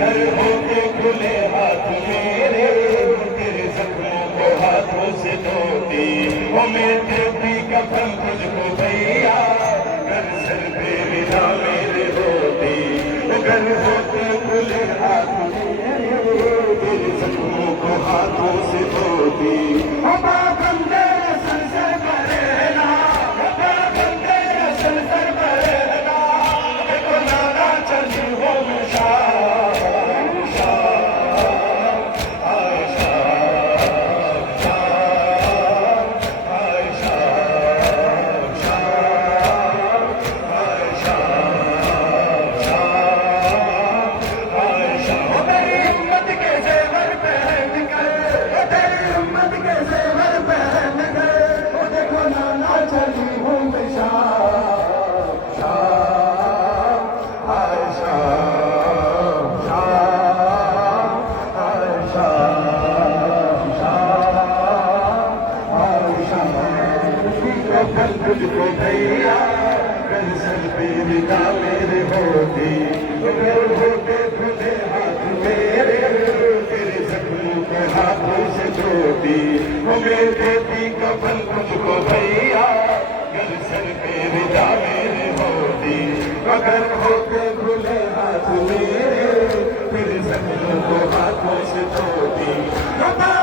घर होते खुले हाथ मेरे तेरे जख्मों को हाथों से धोती वो मेरे भी कफन तुझको भैया घर सर पे विदा मेरे होती घर होते खुले हाथ मेरे तेरे जख्मों को हाथों से धोती तुझको भैया कल सर पे विदा मेरे होती घर होते खुले हाथ मेरे तेरे जख्मों के हाथों से धोती वो मेरे देती कफन तुझको भैया कल सर पे विदा मेरे होती अगर होते खुले हाथ मेरे तेरे जख्मों को हाथों से धोती